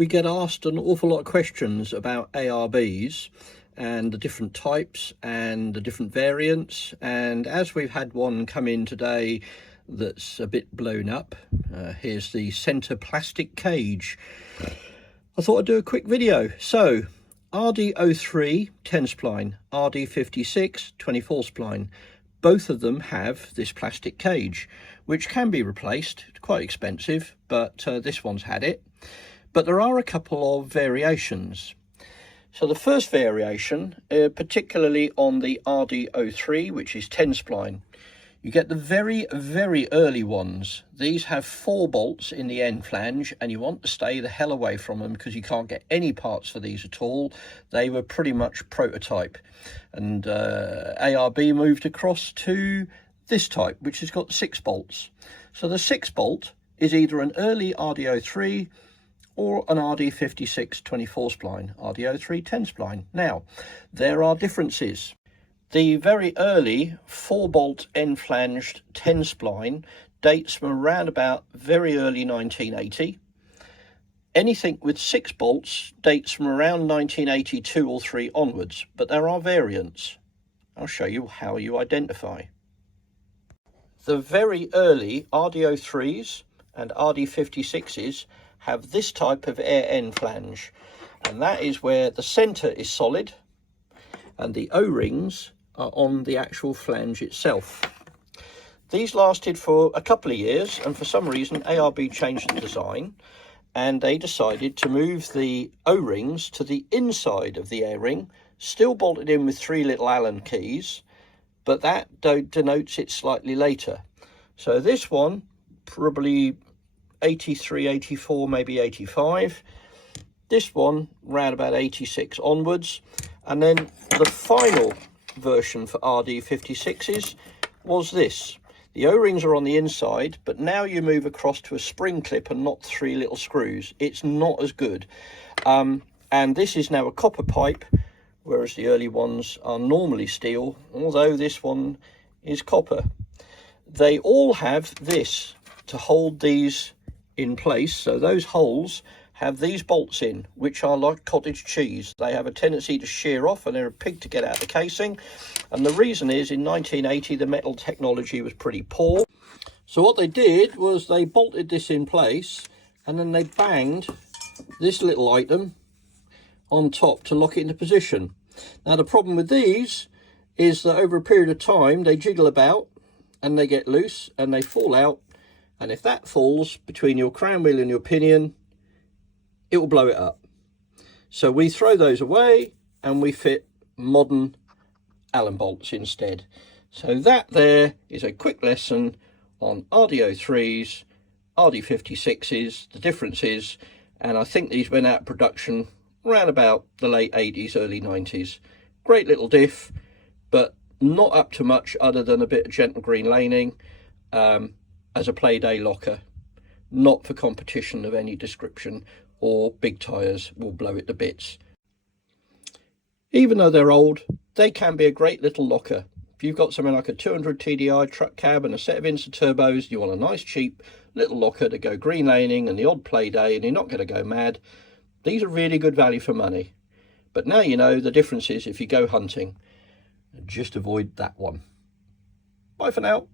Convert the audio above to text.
We get asked an awful lot of questions about ARBs and the different types and the different variants, and as we've had one come in today that's a bit blown up, here's the centre plastic cage. I thought I'd do a quick video. So RD03 10 spline, RD56 24 spline, both of them have this plastic cage which can be replaced. It's quite expensive, but this one's had it. But there are a couple of variations. So the first variation, particularly on the RD03, which is 10 spline, you get the very, very early ones. These have 4 bolts in the end flange, and you want to stay the hell away from them because you can't get any parts for these at all. They were pretty much prototype. And ARB moved across to this type, which has got 6 bolts. So the 6 bolt is either an early RD03 or an RD56 24 spline, RD03 10 spline. Now, there are differences. The very early 4-bolt end-flanged 10 spline dates from around about very early 1980. Anything with 6 bolts dates from around 1982 or 3 onwards, but there are variants. I'll show you how you identify. The very early RD03s and RD56s have this type of air end flange, and that is where the centre is solid and the O-rings are on the actual flange itself. These lasted for a couple of years, and for some reason ARB changed the design and they decided to move the O-rings to the inside of the air ring, still bolted in with 3 little Allen keys, but that denotes it slightly later. So this one, probably 83, 84, maybe 85. This one round about 86 onwards. And then the final version for RD56s was this. The O-rings are on the inside, but now you move across to a spring clip and not 3 little screws. It's not as good. And this is now a copper pipe, whereas the early ones are normally steel, although this one is copper. They all have this to hold these in place, so those holes have these bolts in, which are like cottage cheese. They have a tendency to shear off and they're a pig to get out of the casing. And the reason is, in 1980 the metal technology was pretty poor, so what they did was they bolted this in place and then they banged this little item on top to lock it into position. Now the problem with these is that over a period of time they jiggle about and they get loose and they fall out, and if that falls between your crown wheel and your pinion, it will blow it up. So we throw those away and we fit modern Allen bolts instead. So that there is a quick lesson on RD03s, RD56s, the differences, and I think these went out of production around about the late 80s, early 90s. Great little diff, but not up to much other than a bit of gentle green laning as a playday locker, not for competition of any description, or big tyres will blow it to bits. Even though they're old, they can be a great little locker. If you've got something like a 200 TDI truck cab and a set of Insta turbos, you want a nice cheap little locker to go green laning and the odd play day, and you're not going to go mad. These are really good value for money. But now you know the difference is if you go hunting, just avoid that one. Bye for now.